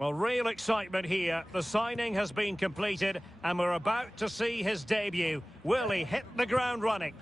Well, real excitement here. The signing has been completed and we're about to see his debut. Will he hit the ground running?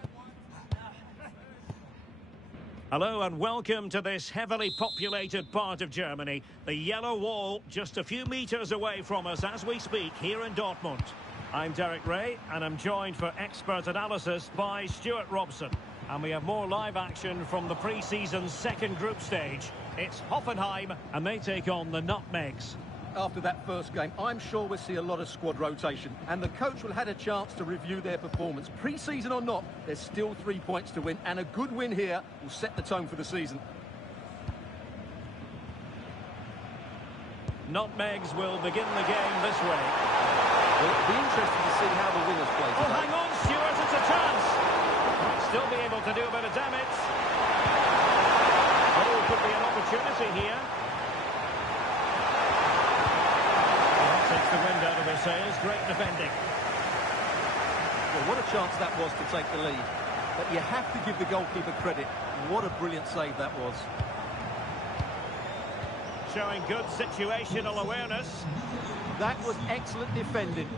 Hello and welcome to this heavily populated part of Germany. The yellow wall just a few metres away from us as we speak here in Dortmund. I'm Derek Ray and I'm joined for expert analysis by Stuart Robson. And we have more live action from the pre-season second group stage. It's Hoffenheim and they take on the Nutmegs. After that first game, I'm sure we'll see a lot of squad rotation. And the coach will have had a chance to review their performance. Pre-season or not, there's still 3 points to win. And a good win here will set the tone for the season. Nutmegs will begin the game this way. Well, it'll be interesting to see how the winners play today. Oh, hang on, Stuart, it's a chance. Might still be able to do a bit of damage. Oh, could be an opportunity here. That takes the wind out of their sails. Great defending. Well, what a chance that was to take the lead. But you have to give the goalkeeper credit. What a brilliant save that was. Showing good situational awareness. That was excellent defending.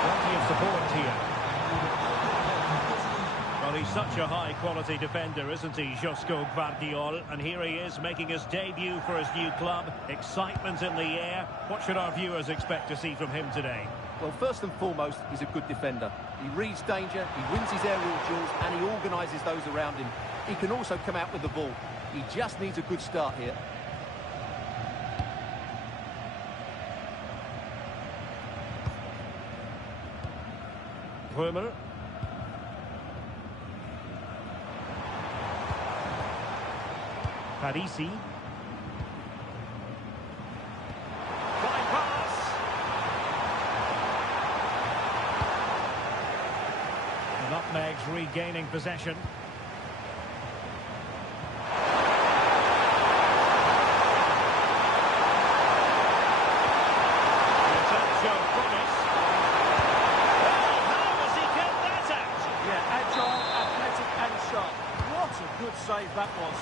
Plenty of support here. Well, he's such a high-quality defender, isn't he, GOSK Dubrovnik? And here he is making his debut for his new club. Excitement in the air. What should our viewers expect to see from him today? Well, first and foremost, he's a good defender. He reads danger, he wins his aerial duels, and he organises those around him. He can also come out with the ball. He just needs a good start here. Römer. Parisi. Flying pass. The Nutmegs regaining possession. The attack showed promise. Oh, how has he kept that out? Yeah, agile, athletic and sharp. What a good save that was.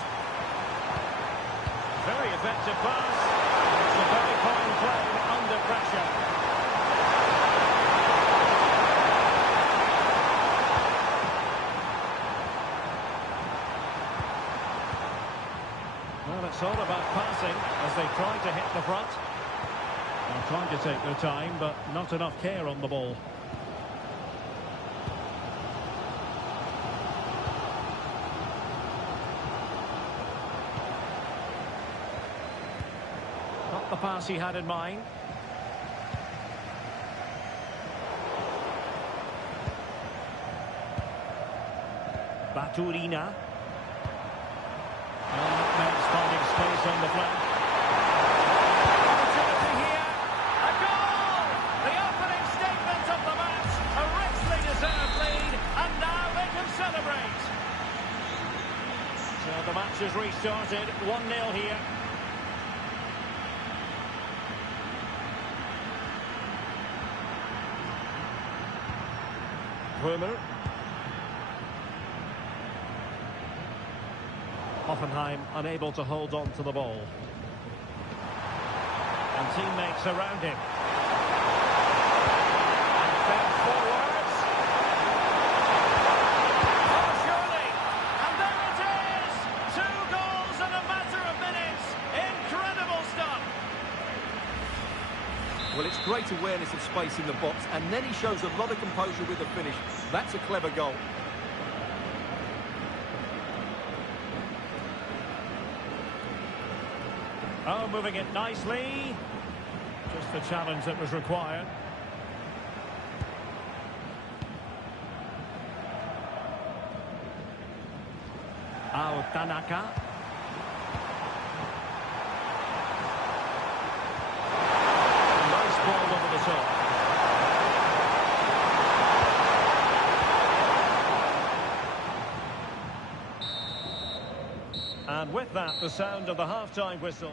Very effective pass. It's a very fine play under pressure. Well, it's all about passing as they try to hit the front. They're trying to take their time, but not enough care on the ball. Not the pass he had in mind. Baturina. And Nutmegs finding space on the flank. Opportunity here. A goal! The opening statement of the match. A richly deserved lead. And now they can celebrate. So the match has restarted. 1-0 here. Römer. Hoffenheim unable to hold on to the ball. And teammates around him. And fed forwards. Oh, surely! And there it is! 2 goals in a matter of minutes. Incredible stuff! Well, it's great awareness of space in the box, and then he shows a lot of composure with the finish. That's a clever goal. Oh, moving it nicely. Just the challenge that was required. Tanaka. Nice ball over the top. And with that, the sound of the half-time whistle.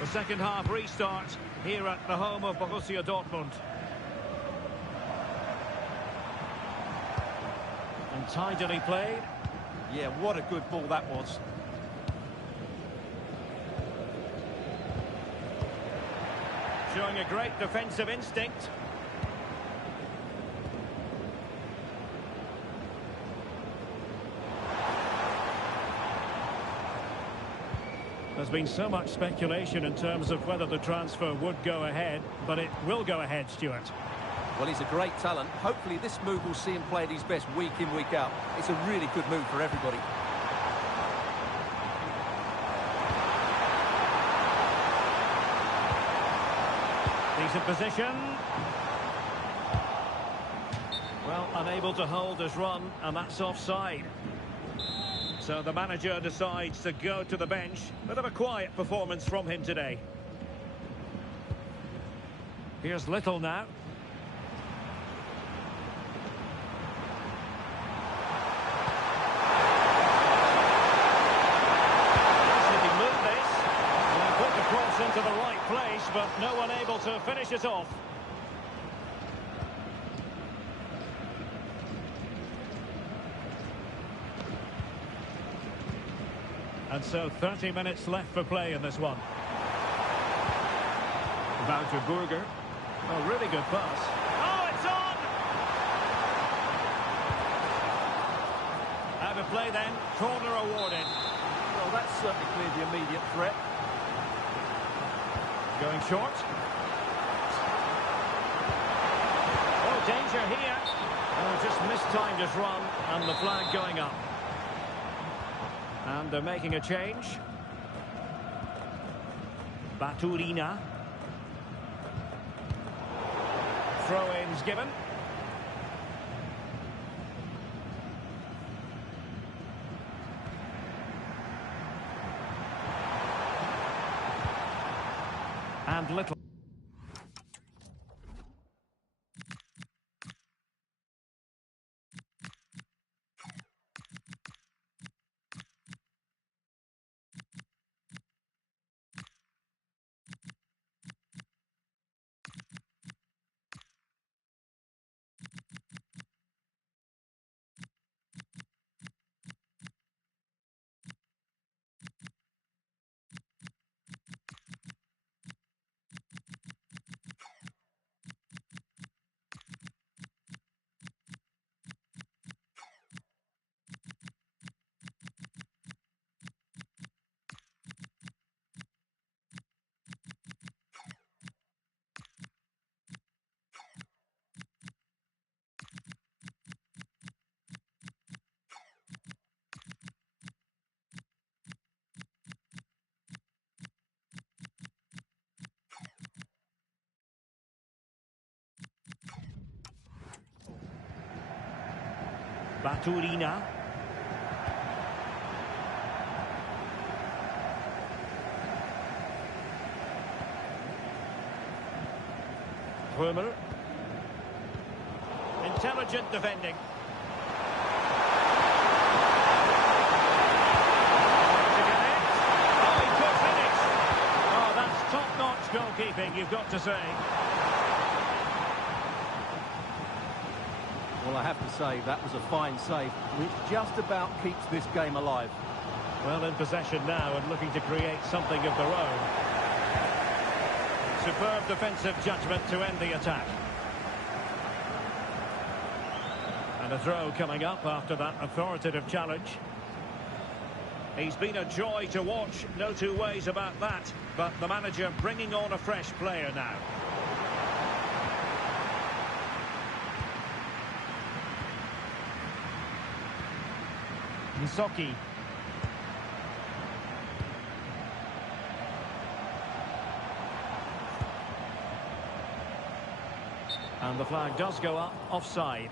The second half restart here at the home of Borussia Dortmund. And tidily played. Yeah, what a good ball that was. Showing a great defensive instinct. There's been so much speculation in terms of whether the transfer would go ahead, but it will go ahead, Stuart. Well, he's a great talent. Hopefully this move will see him play at his best week in, week out. It's a really good move for everybody. Decent position. Well, unable to hold his run, and that's offside. So the manager decides to go to the bench. Bit of a quiet performance from him today. Here's Little now. Into the right place, but no one able to finish it off. And so 30 minutes left for play in this one. Wouter Burger. Oh, really good pass. Oh, it's on! Out of play then, corner awarded. Well, that's certainly cleared the immediate threat. Going short. Oh, danger here. Oh, just mistimed his run, and the flag going up. And they're making a change. Baturina. Throw-ins given. And Little. Baturina. Römer. Intelligent defending. To get it. Oh, he could finish. Oh, that's top-notch goalkeeping, you've got to say. Well, I have to say, that was a fine save, which just about keeps this game alive. Well, in possession now and looking to create something of their own. Superb defensive judgment to end the attack. And a throw coming up after that authoritative challenge. He's been a joy to watch, no two ways about that. But the manager bringing on a fresh player now. Nsoki. And the flag does go up, offside.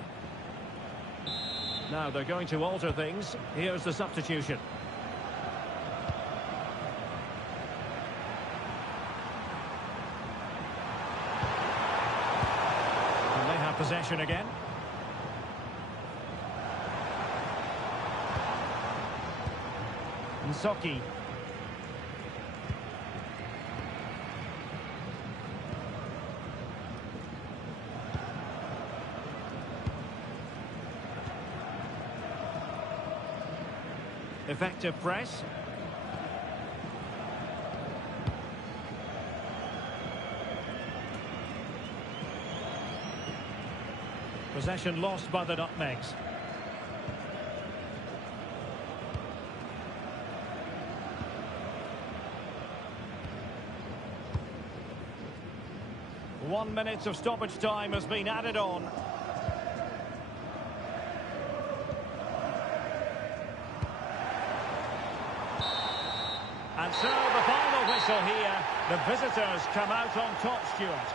Now they're going to alter things. Here's the substitution. And they have possession again. Nsoki. Effective press. Possession lost by the Nutmegs. One minute of stoppage time has been added on. And so the final whistle here. The visitors come out on top, Stuart.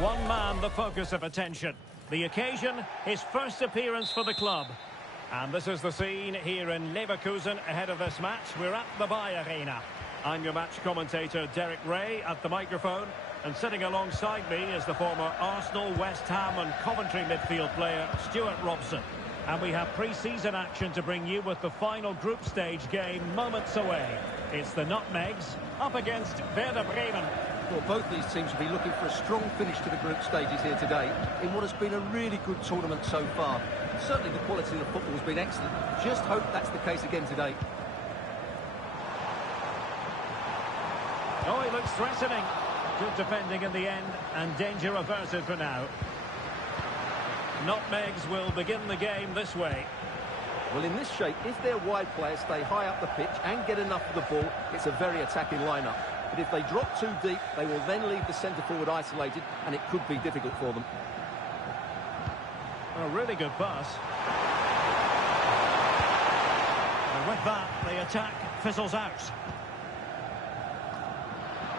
One man the focus of attention. The occasion, his first appearance for the club. And this is the scene here in Leverkusen ahead of this match. We're at the Bayer Arena. I'm your match commentator, Derek Ray, at the microphone. And sitting alongside me is the former Arsenal, West Ham and Coventry midfield player, Stuart Robson. And we have pre-season action to bring you with the final group stage game moments away. It's the Nutmegs up against Werder Bremen. Well, both these teams will be looking for a strong finish to the group stages here today in what has been a really good tournament so far. Certainly the quality of the football has been excellent. Just hope that's the case again today. Oh, he looks threatening. Good defending in the end and danger averted for now. Nutmegs will begin the game this way. Well, in this shape, if their wide players stay high up the pitch and get enough of the ball, it's a very attacking lineup. But if they drop too deep, they will then leave the centre-forward isolated, and it could be difficult for them. A really good pass. And with that, the attack fizzles out.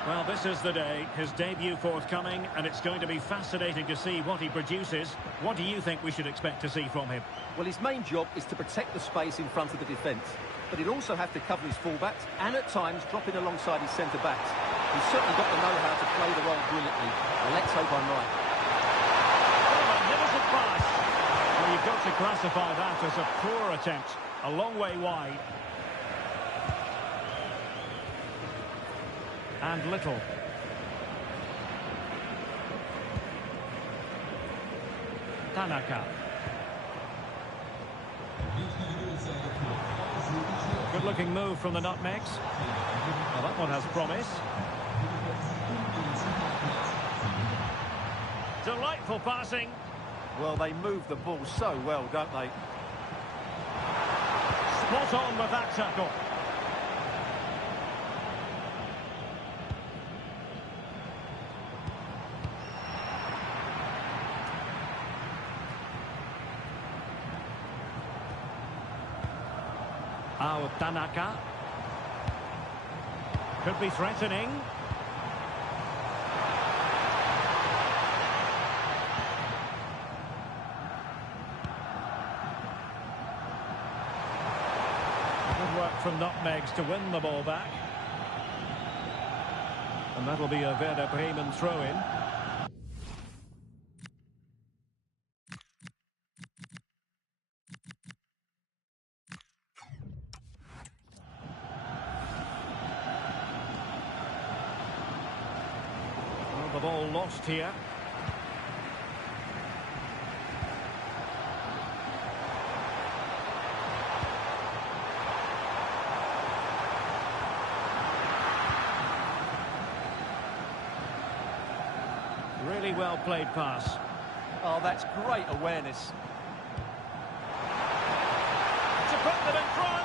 Well, this is the day, his debut forthcoming, and it's going to be fascinating to see what he produces. What do you think we should expect to see from him? Well, his main job is to protect the space in front of the defence, but he'll also have to cover his fullbacks and at times drop in alongside his centre-backs. He's certainly got the know-how to play the role brilliantly, and let's hope I'm right. What a magnificent pass! Well, you've got to classify that as a poor attempt, a long way wide. And little. Tanaka. Good-looking move from the Nutmegs. Well, that one has promise. Delightful passing. Well, they move the ball so well, don't they? Spot on with that tackle. Tanaka. Could be threatening. Good work from Nutmegs to win the ball back. And that'll be a Werder Bremen throw-in. The ball lost here. Really well played pass. Oh, that's great awareness. To put them in front.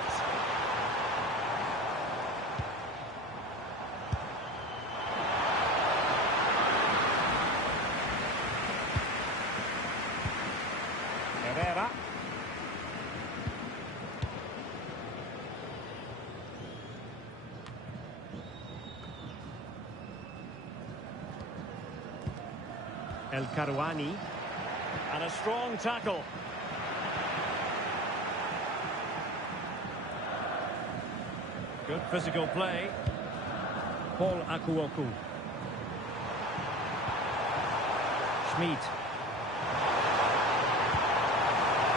El Karouani. And a strong tackle. Good physical play. Paul Akuoku. Schmid.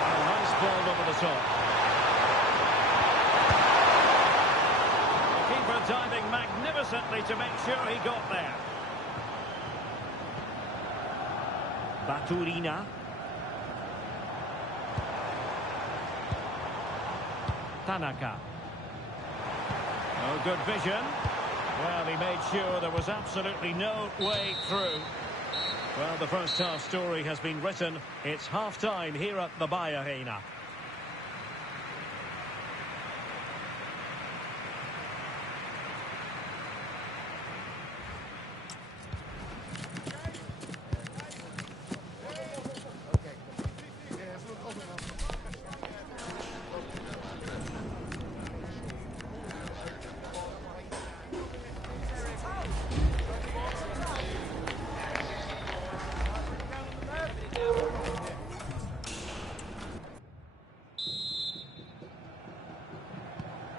A nice ball over the top. The keeper diving magnificently to make sure he got there. Baturina. Tanaka. Oh, good vision. Well, he made sure there was absolutely no way through. Well, the first half story has been written. It's half-time here at the Bayer Arena.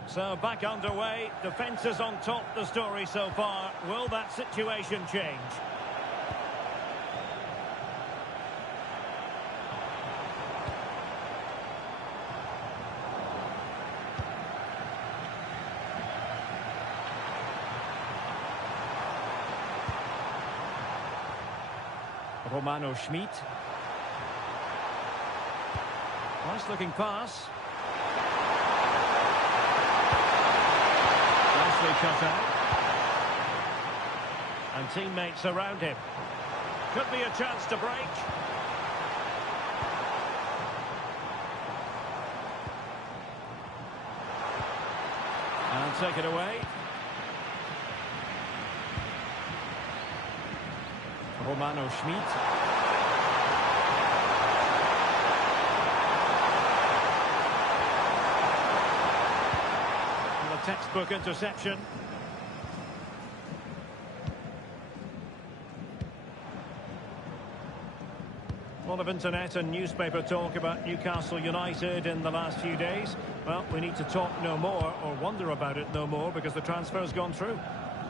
So back underway, defence is on top, the story so far. Will that situation change? Romano Schmid. Nice looking pass. Cut out. And teammates around him. Could be a chance to break. And take it away. Romano Schmid. Textbook interception. A lot of internet and newspaper talk about Newcastle United in the last few days. Well, we need to talk no more, or wonder about it no more, because the transfer's gone through.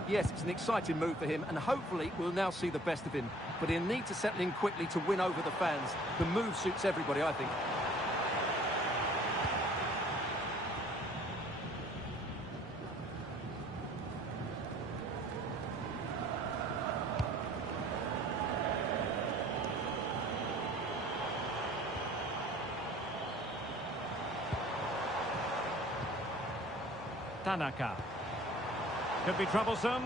Yes, it's an exciting move for him, and hopefully we'll now see the best of him. But he'll need to settle in quickly to win over the fans. The move suits everybody, I think. Tanaka. Could be troublesome.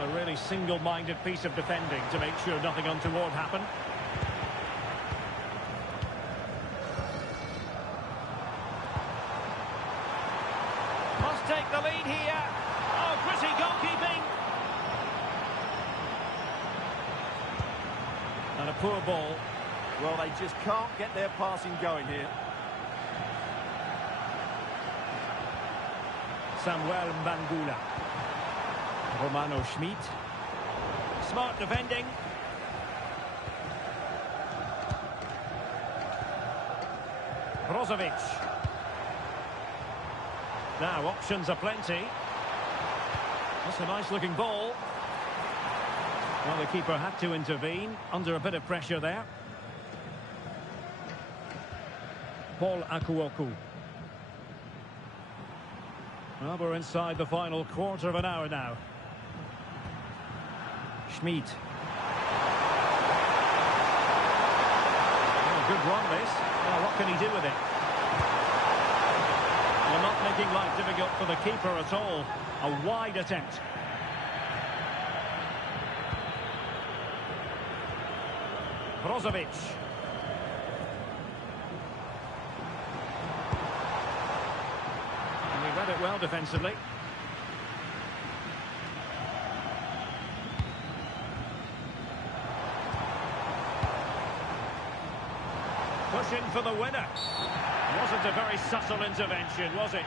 A really single-minded piece of defending to make sure nothing untoward happened. Must take the lead here. Oh, pretty goalkeeping. And a poor ball. Well, they just can't get their passing going here. Samuel Mbangula. Romano Schmidt. Smart defending. Brozovic. Now options are plenty. That's a nice looking ball. Well, the keeper had to intervene under a bit of pressure there. Paul Akuoku. Well, we're inside the final quarter of an hour now. Schmidt. Oh, good run, this. Well, what can he do with it? Well, not making life difficult for the keeper at all. A wide attempt. Brozovic. And he read it well defensively. Pushing for the winner. Wasn't a very subtle intervention, was it?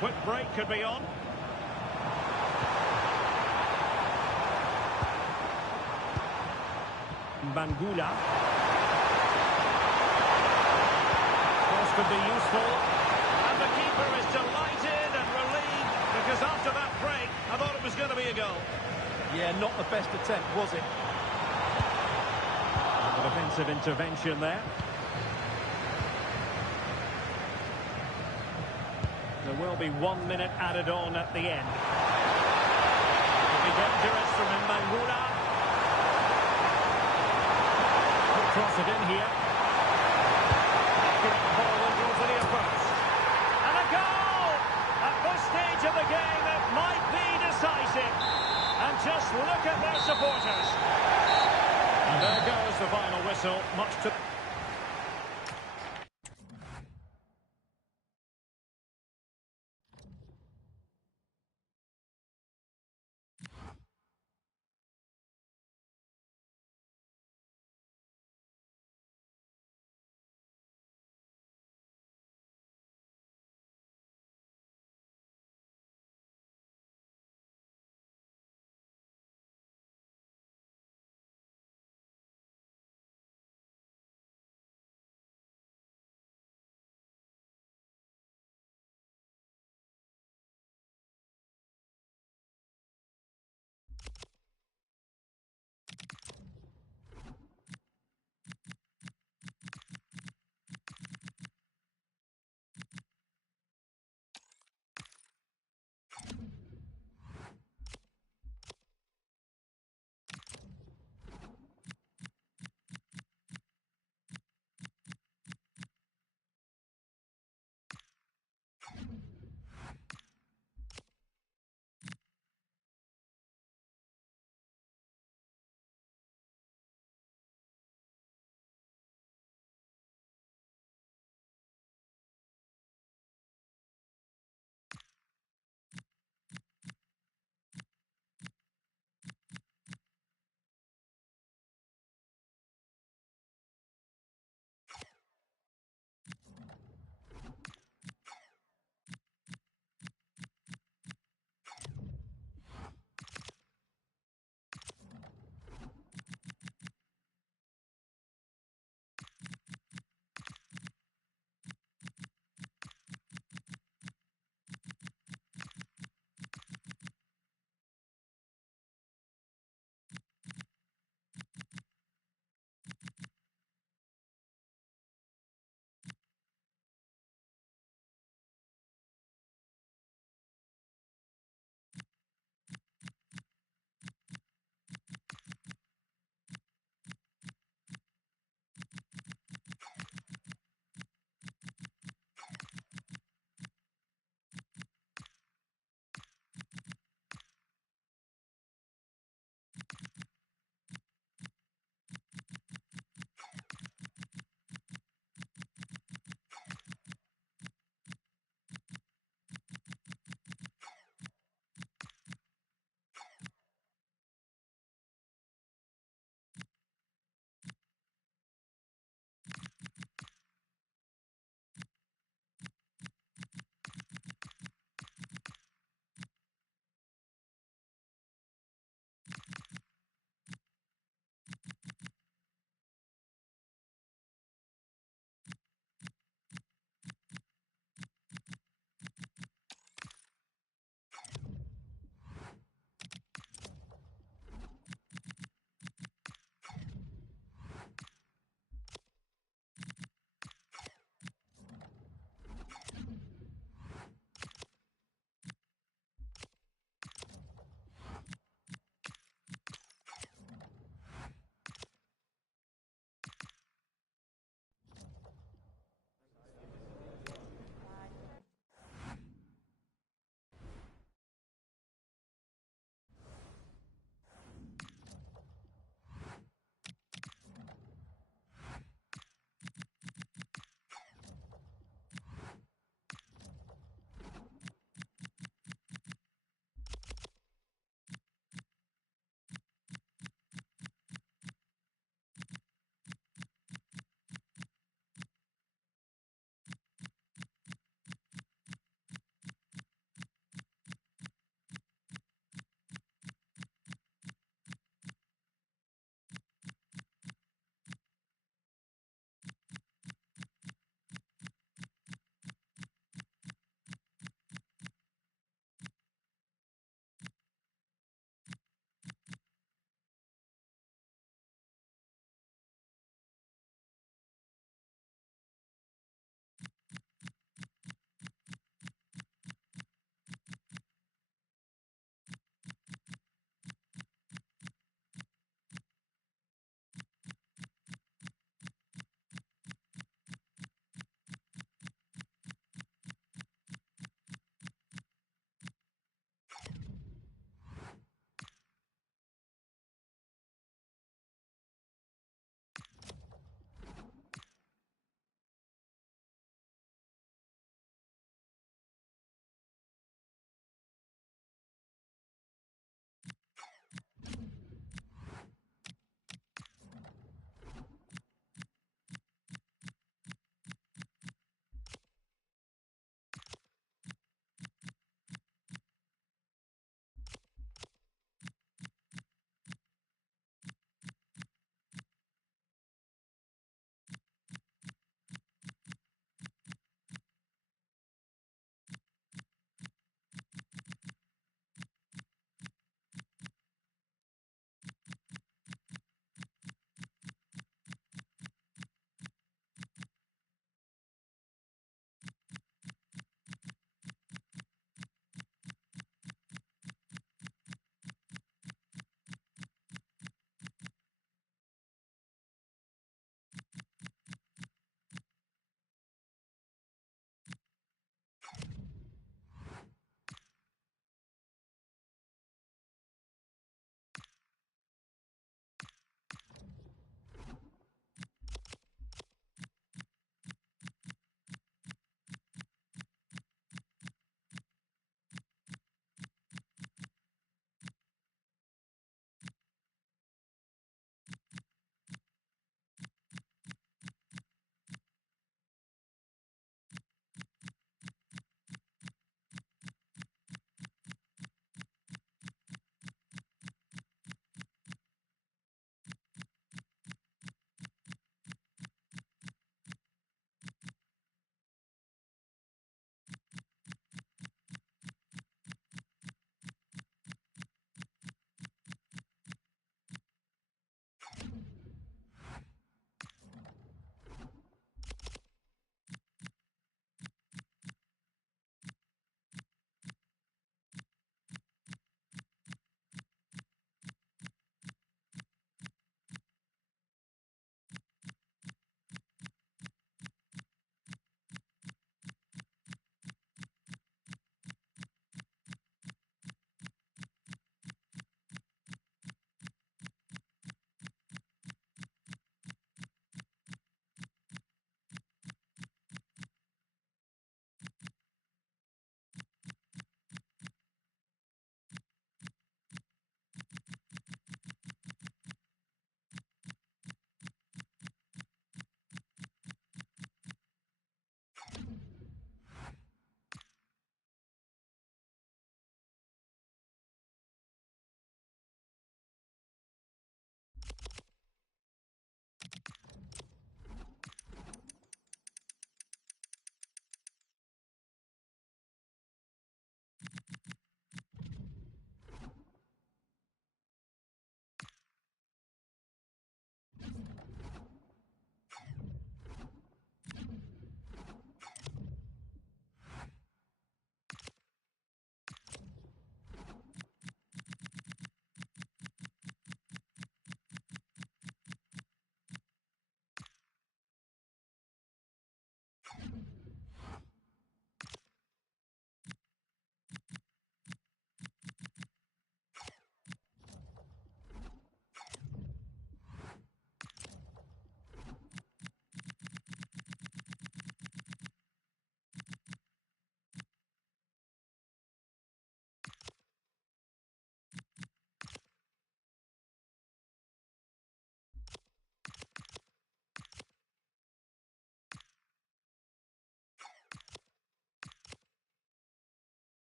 Quick break could be on. Mbangula. Cross could be useful. And the keeper is delighted and relieved, because after that break, I thought it was going to be a goal. Yeah, not the best attempt, was it? A defensive intervention there. There will be 1 minute added on at the end. It'll be dangerous from Mbangula. Could cross it in here. Get the ball into the approach. And a goal! At this stage of the game, it might be decisive. And just look at their supporters. And there goes the final whistle, much to...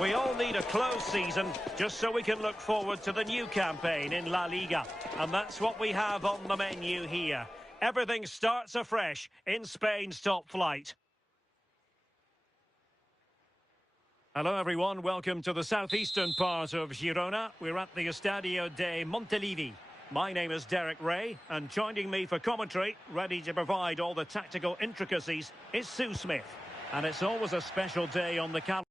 We all need a close season just so we can look forward to the new campaign in La Liga. And that's what we have on the menu here. Everything starts afresh in Spain's top flight. Hello everyone, welcome to the southeastern part of Girona. We're at the Estadio de Montilivi. My name is Derek Ray, and joining me for commentary, ready to provide all the tactical intricacies, is Sue Smith. And it's always a special day on the calendar.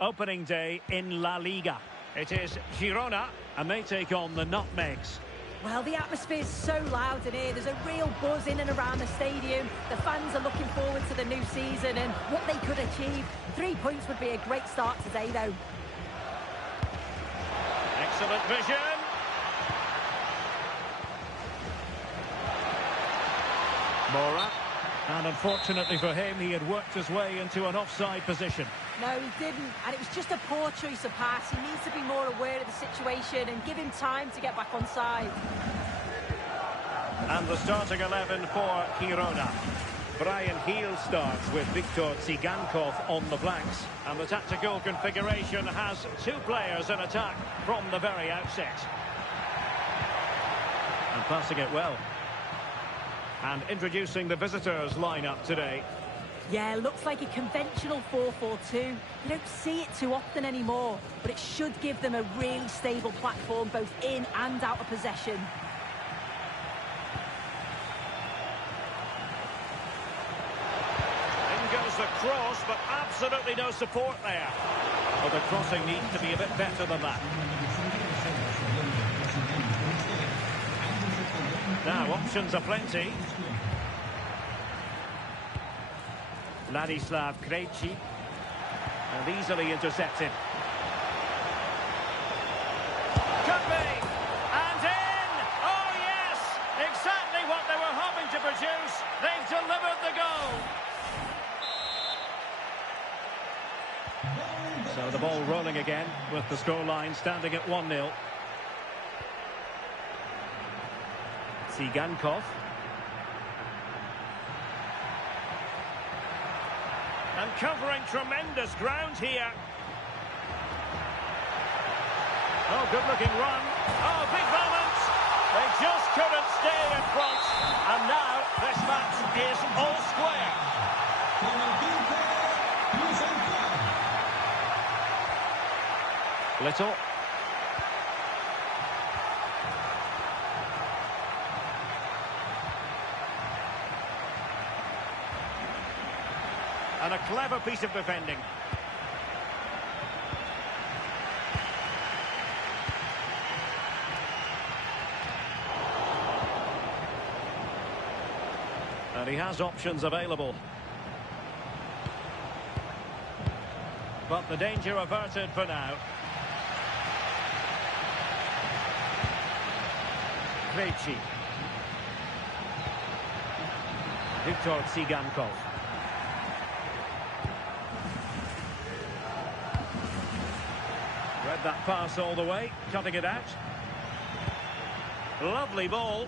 Opening day in La Liga. It is Girona, and they take on the Nutmegs. Well, the atmosphere is so loud in here. There's a real buzz in and around the stadium. The fans are looking forward to the new season and what they could achieve. 3 points would be a great start today, though. Excellent vision. Mora. And unfortunately for him, he had worked his way into an offside position. No, he didn't. And it was just a poor choice of pass. He needs to be more aware of the situation and give him time to get back on side. And the starting 11 for Girona. Brian Heel starts with Viktor Tsigankov on the flanks. And the tactical configuration has two players in attack from the very outset. And passing it well. And introducing the visitors lineup today. Yeah, looks like a conventional 4-4-2. You don't see it too often anymore, but it should give them a really stable platform both in and out of possession. In goes the cross, but absolutely no support there. Well, the crossing needs to be a bit better than that. Now, options are plenty. Ladislav Krejci. And easily intercepted. Could be! And in! Oh, yes! Exactly what they were hoping to produce. They've delivered the goal. So the ball rolling again with the scoreline standing at 1-0. Tsigankov. And covering tremendous ground here. Oh, good-looking run. Oh, big moment. They just couldn't stay in front. And now this match is all square. Little. And a clever piece of defending. And he has options available. But the danger averted for now. Krejci. Viktor Tsigankov. Read that pass all the way, cutting it out. Lovely ball.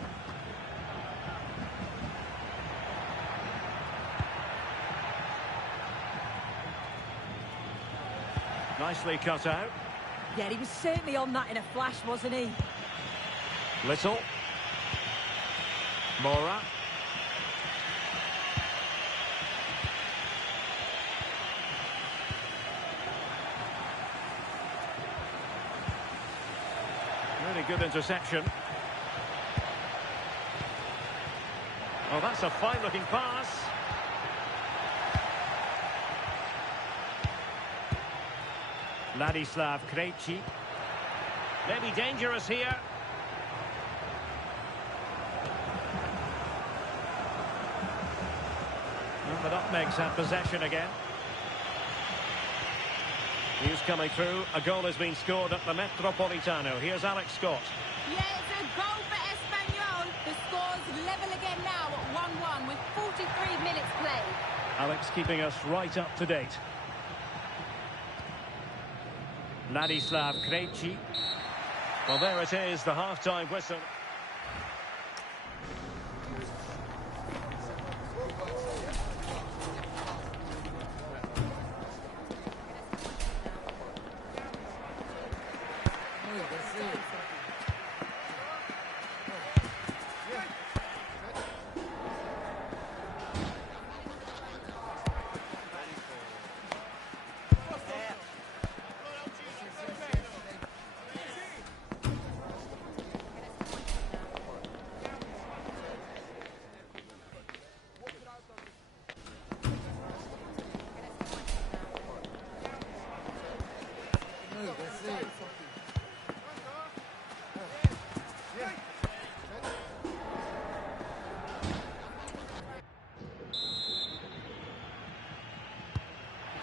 Nicely cut out. Yeah, he was certainly on that in a flash, wasn't he? Little. Mora. Really good interception. Oh, that's a fine-looking pass. Ladislav Krejci. Maybe dangerous here. But that makes that possession again. News coming through. A goal has been scored at the Metropolitano. Here's Alex Scott. Yeah, it's a goal for Espanyol. The score's level again now at 1-1 with 43 minutes played. Alex keeping us right up to date. Ladislav Krejci. Well, there it is, the half-time whistle.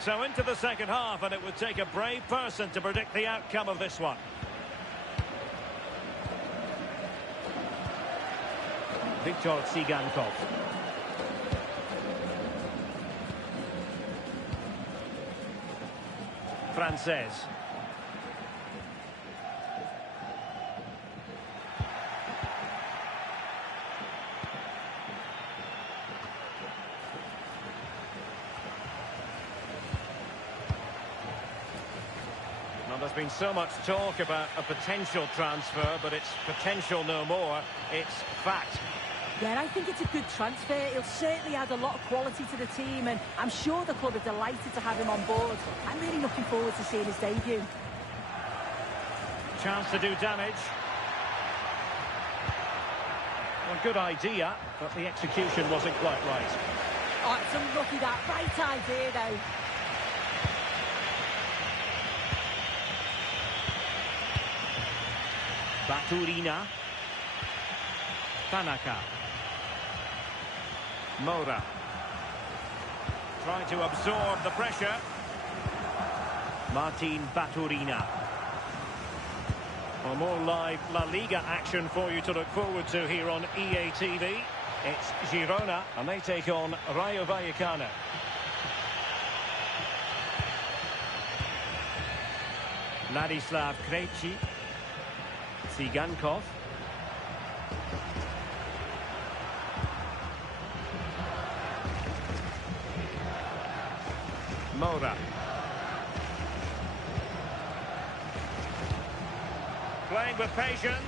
So into the second half, and it would take a brave person to predict the outcome of this one. Viktor Tsigankov. Frances. There's been so much talk about a potential transfer, but it's potential no more. It's fact. Yeah, I think it's a good transfer. He'll certainly add a lot of quality to the team, and I'm sure the club are delighted to have him on board. I'm really looking forward to seeing his debut. Chance to do damage. Well, good idea, but the execution wasn't quite right. Oh, it's unlucky that. Right idea, though. Baturina. Tanaka. Mora. Trying to absorb the pressure. Martin Baturina. Well, more live La Liga action for you to look forward to here on EA TV. It's Girona, and they take on Rayo Vallecano. Ladislav Krejci. Tsigankov. Mora. Playing with patience.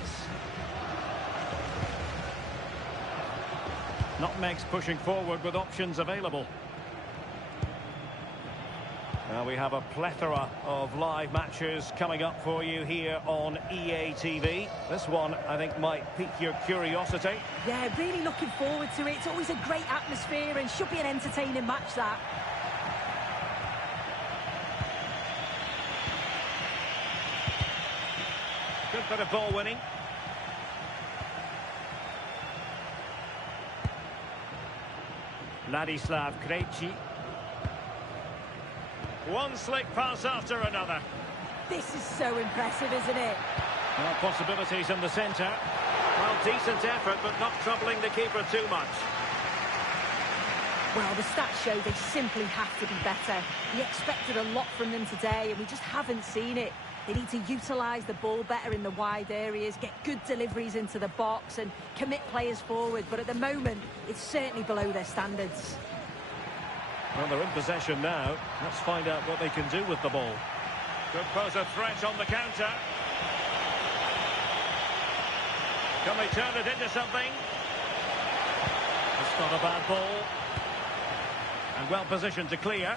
Nutmeg's pushing forward with options available. Now we have a plethora of live matches coming up for you here on EA TV. This one, I think, might pique your curiosity. Yeah, really looking forward to it. It's always a great atmosphere and should be an entertaining match, that. bit of ball winning. Ladislav Krejci. One slick pass after another. This is so impressive, isn't it? Well, possibilities in the centre. Well, decent effort, but not troubling the keeper too much. Well, the stats show they simply have to be better. We expected a lot from them today, and we just haven't seen it. They need to utilise the ball better in the wide areas, get good deliveries into the box and commit players forward. But at the moment, it's certainly below their standards. Well, they're in possession now. Let's find out what they can do with the ball. Could pose a threat on the counter. Can they turn it into something? It's not a bad ball. And well positioned to clear.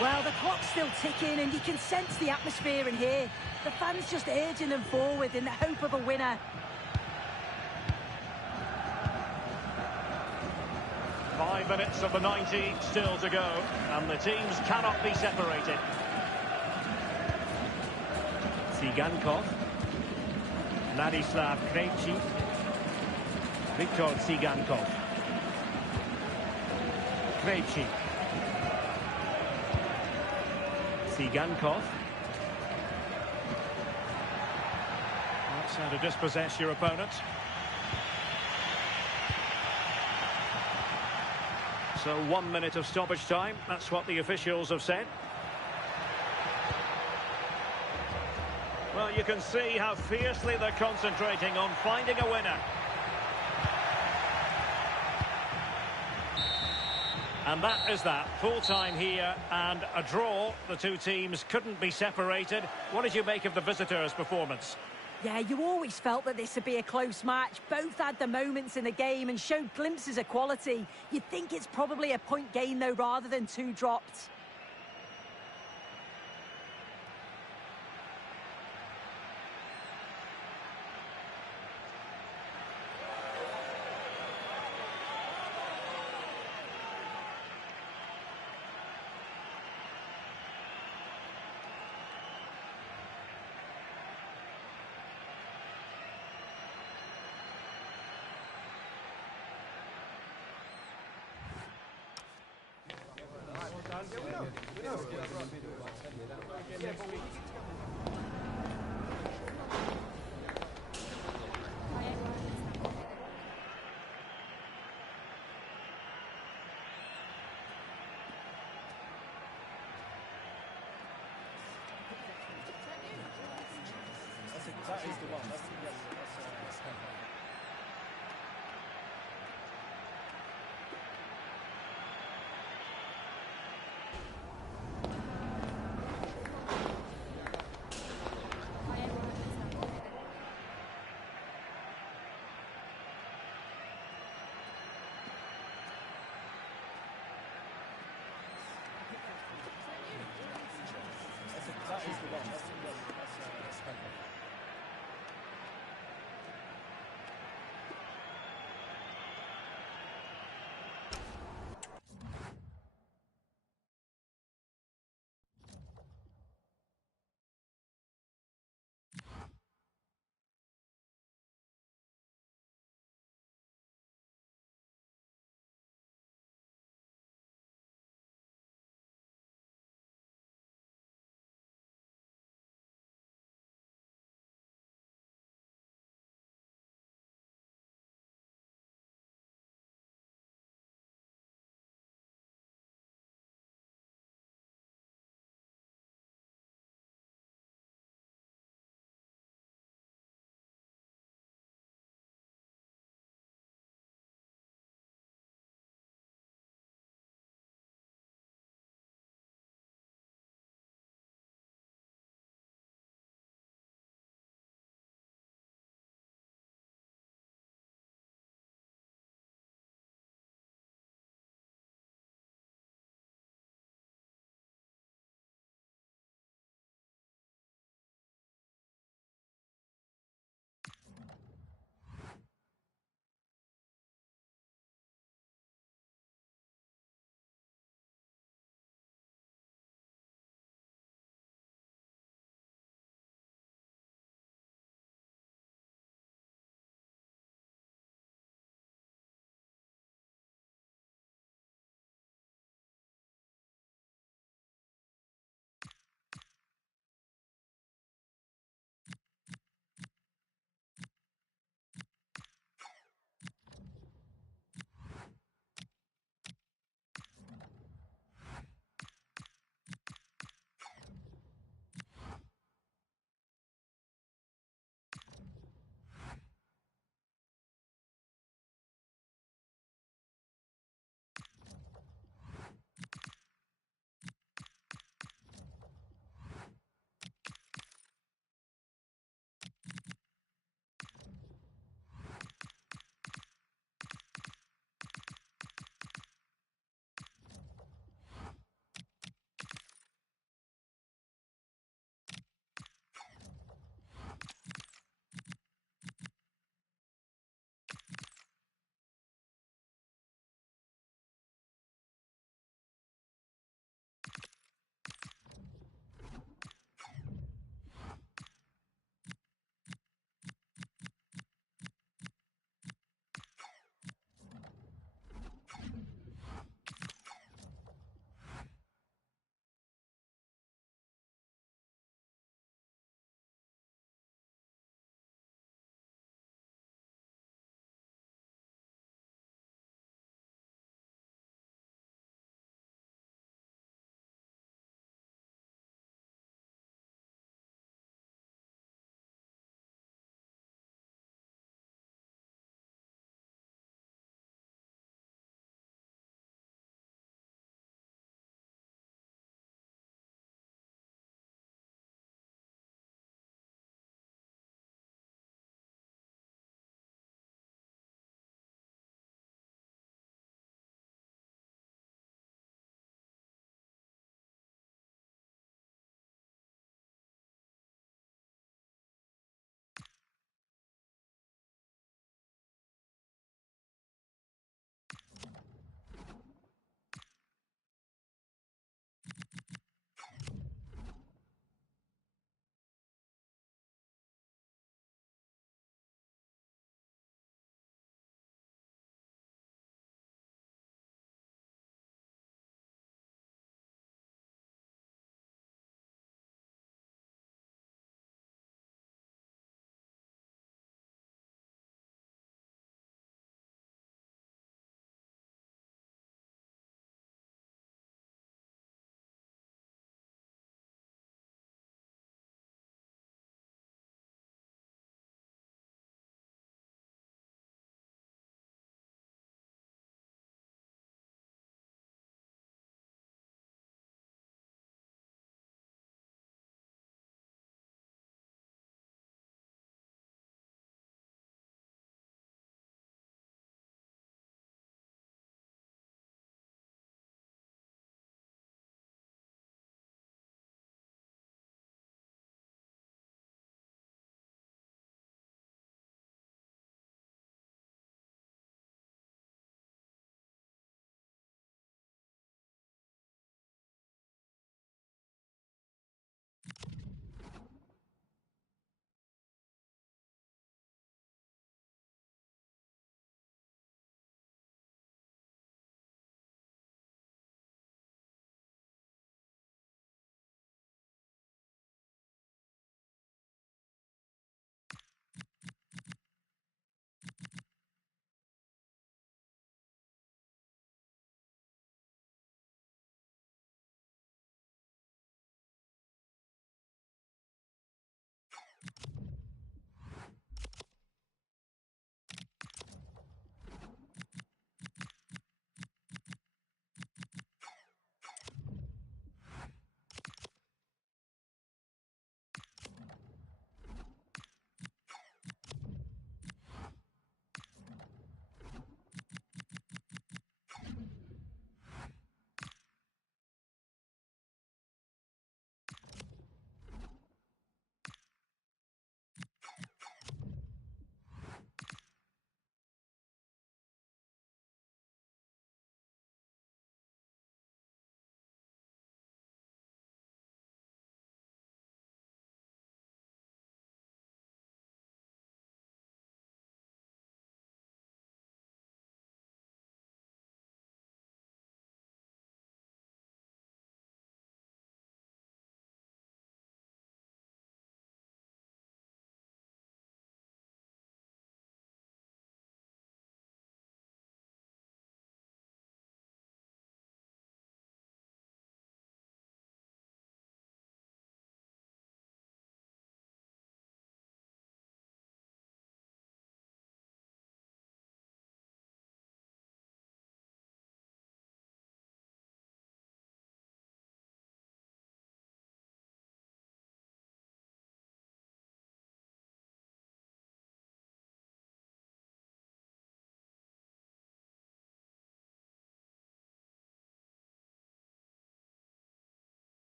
Well, the clock's still ticking and you can sense the atmosphere in here. The fans just urging them forward in the hope of a winner. Five minutes of the 90 still to go, and the teams cannot be separated. Tsigankov. Ladislav Krejci. Viktor Tsigankov. Krejci. Tsigankov. That's how to dispossess your opponent. So 1 minute of stoppage time. That's what the officials have said. Well, you can see how fiercely they're concentrating on finding a winner. And that is that. Full time here and a draw. The two teams couldn't be separated. What did you make of the visitors' performance? Yeah, you always felt that this would be a close match. Both had the moments in the game and showed glimpses of quality. You'd think it's probably a point gain, though, rather than two dropped. That is the one. That's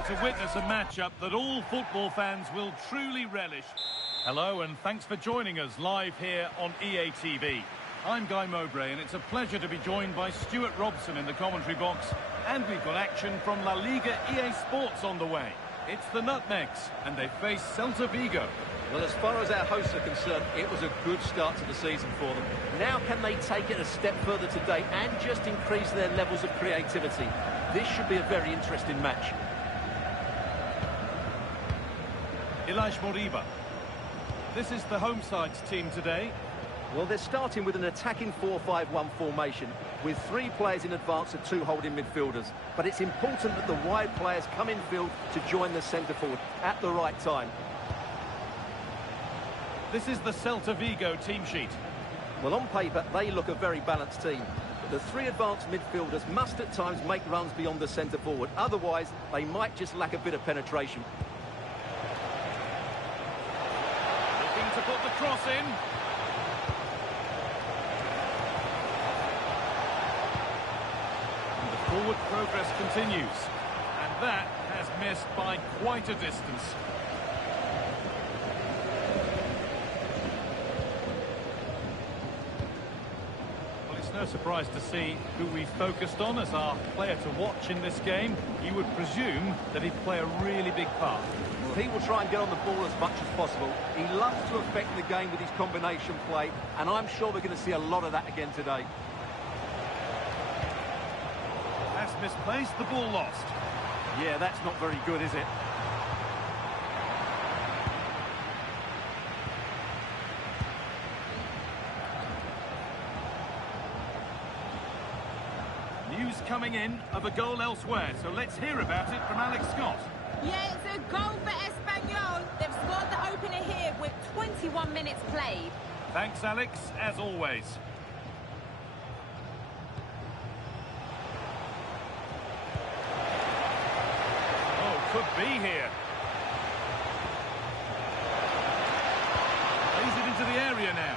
about to witness a matchup that all football fans will truly relish. Hello and thanks for joining us live here on EA TV. I'm Guy Mowbray and it's a pleasure to be joined by Stuart Robson in the commentary box. And we've got action from La Liga EA Sports on the way. It's the Nutmegs and they face Celta Vigo. Well, as far as our hosts are concerned, it was a good start to the season for them. Now can they take it a step further today and just increase their levels of creativity? This should be a very interesting match. Ilaix Moriba. This is the home side's team today. Well, they're starting with an attacking 4-5-1 formation with 3 players in advance of 2 holding midfielders. But it's important that the wide players come in field to join the centre forward at the right time. This is the Celta Vigo team sheet. Well, on paper, they look a very balanced team. But the 3 advanced midfielders must at times make runs beyond the centre forward. Otherwise, they might just lack a bit of penetration. Looking to put the cross in. And the forward progress continues. And that has missed by quite a distance. No surprise to see who we focused on as our player to watch in this game. You would presume that he'd play a really big part. Well, he will try and get on the ball as much as possible. He loves to affect the game with his combination play, and I'm sure we're going to see a lot of that again today. That's misplaced, the ball lost. Yeah, that's not very good, is it? News coming in of a goal elsewhere, so let's hear about it from Alex Scott. Yeah, it's a goal for Espanyol. They've scored the opener here with 21 minutes played. Thanks, Alex, as always. Oh, could be here. Plays it into the area now.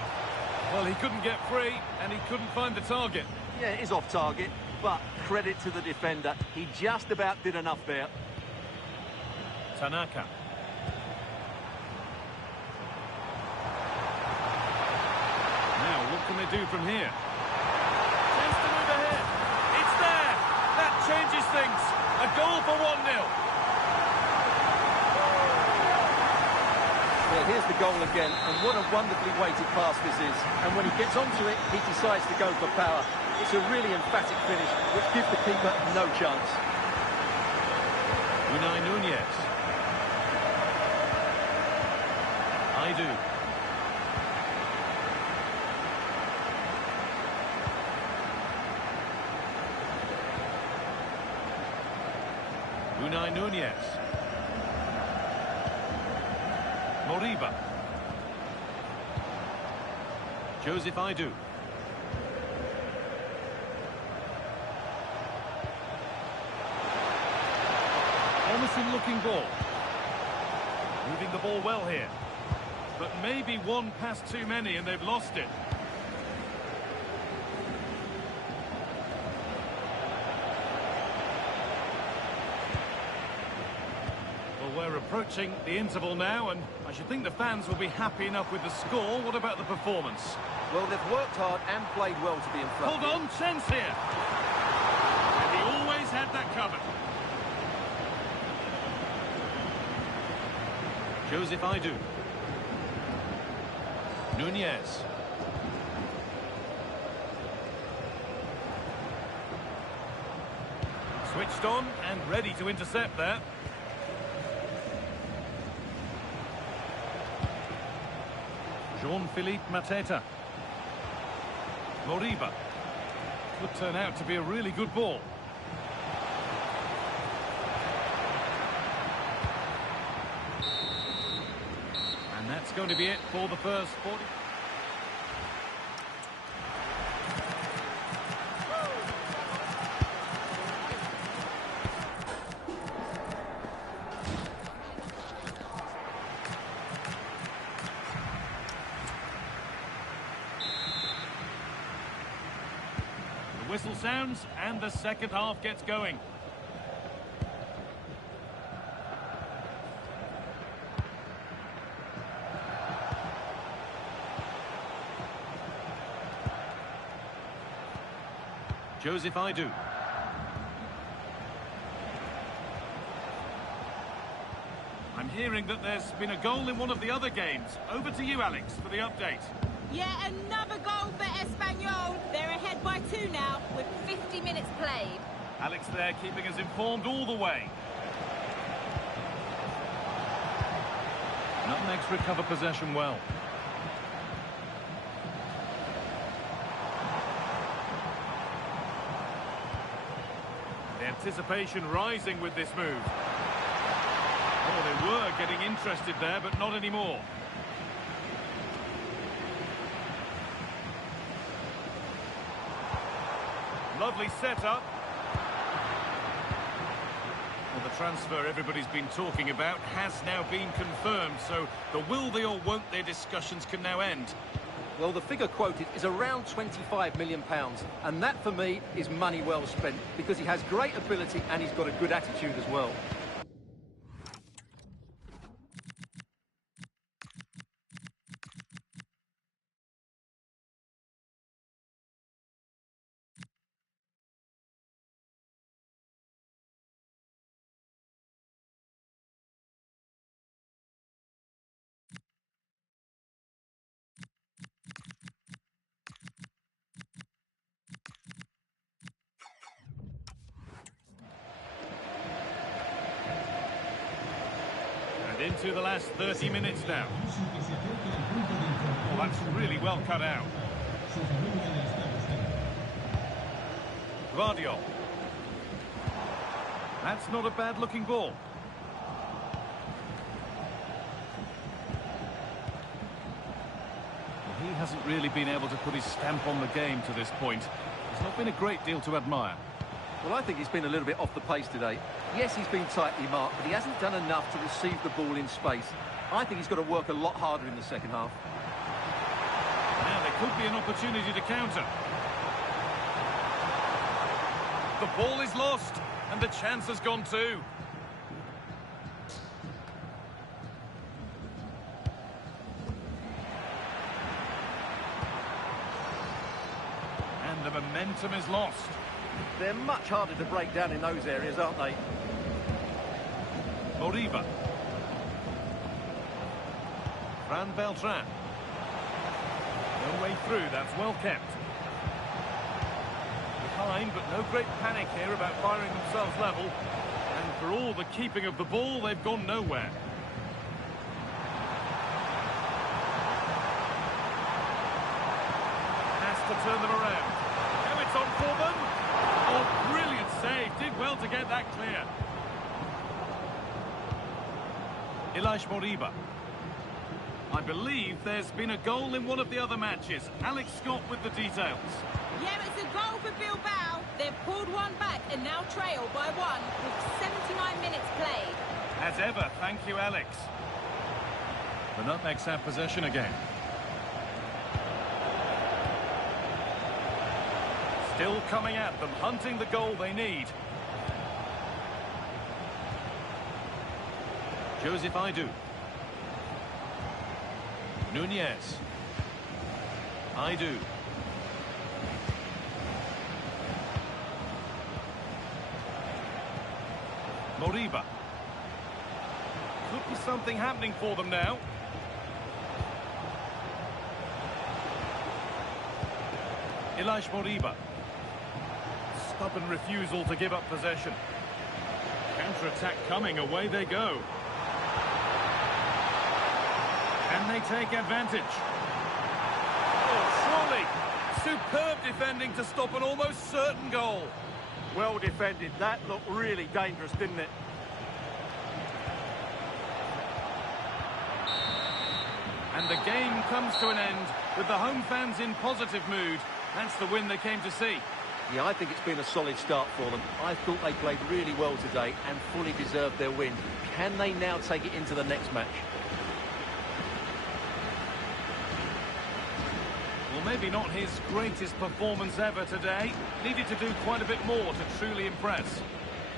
Well, he couldn't get free, and he couldn't find the target. Yeah, it is off target, but credit to the defender. He just about did enough there. Tanaka. Now, what can they do from here? Chance to move ahead. It's there. That changes things. A goal for 1-0. Well, here's the goal again, and what a wonderfully weighted pass this is. And when he gets onto it, he decides to go for power. It's a really emphatic finish, which gives the keeper no chance. Unai Nunez. I do. Unai Nunez. Moriba. Joseph Idu. Promising looking ball. Moving the ball well here. But maybe one pass too many and they've lost it. Well, we're approaching the interval now, and I should think the fans will be happy enough with the score. What about the performance? Well, they've worked hard and played well to be in front. Hold on, chance here. And he always had that covered. Joseph Idu. Nunez. Switched on and ready to intercept there. Jean-Philippe Mateta. Moriba. Could turn out to be a really good ball. And that's going to be it for the first 40. The whistle sounds and the second half gets going. Joseph Idu. I'm hearing that there's been a goal in one of the other games. Over to you, Alex, for the update. Yeah, another goal for Espanyol. They're ahead by 2 now, with 50 minutes played. Alex there keeping us informed all the way. Nutmegs recover possession well. The anticipation rising with this move. Oh, they were getting interested there, but not anymore. Lovely setup. Well, the transfer everybody's been talking about has now been confirmed, so the will they or won't they discussions can now end. Well, the figure quoted is around £25 million, and that, for me, is money well spent, because he has great ability and he's got a good attitude as well. Into the last 30 minutes now. Oh, that's really well cut out. Guardiola. That's not a bad looking ball. Well, he hasn't really been able to put his stamp on the game to this point. There's not been a great deal to admire. Well, I think he's been a little bit off the pace today. Yes, he's been tightly marked, but he hasn't done enough to receive the ball in space. I think he's got to work a lot harder in the second half. Now there could be an opportunity to counter. The ball is lost, and the chance has gone too. And the momentum is lost. They're much harder to break down in those areas, aren't they? Moriba. Fran Beltran. No way through, that's well kept. Behind, but no great panic here about firing themselves level. And for all the keeping of the ball, they've gone nowhere. Has to turn them around. Now it's on for them. Oh, brilliant save. Did well to get that clear. Ilaix Moriba. I believe there's been a goal in one of the other matches. Alex Scott with the details. Yeah, it's a goal for Bilbao. They've pulled one back and now trail by 1 with 79 minutes played. As ever, thank you, Alex. The Nutmegs have possession again. Still coming at them, hunting the goal they need. Joseph Idu. Nunez. Idu. Moriba. Could be something happening for them now. Ilaix Moriba. Stubborn refusal to give up possession. Counter-attack coming, away they go. And they take advantage. Oh, surely. Superb defending to stop an almost certain goal. Well defended. That looked really dangerous, didn't it? And the game comes to an end with the home fans in positive mood. That's the win they came to see. Yeah, I think it's been a solid start for them. I thought they played really well today and fully deserved their win. Can they now take it into the next match? Well, maybe not his greatest performance ever today. Needed to do quite a bit more to truly impress.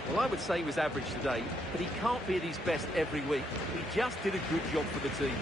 Well, I would say he was average today, but he can't be at his best every week. He just did a good job for the team.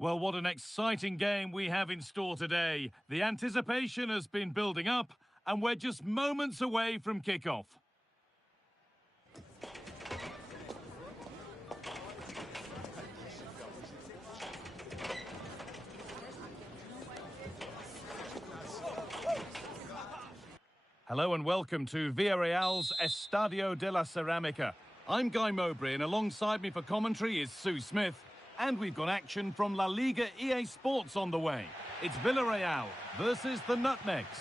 Well, what an exciting game we have in store today. The anticipation has been building up, and we're just moments away from kickoff. Hello and welcome to Villarreal's Estadio de la Ceramica. I'm Guy Mowbray, and alongside me for commentary is Sue Smith. And we've got action from La Liga EA Sports on the way. It's Villarreal versus the Nutmegs.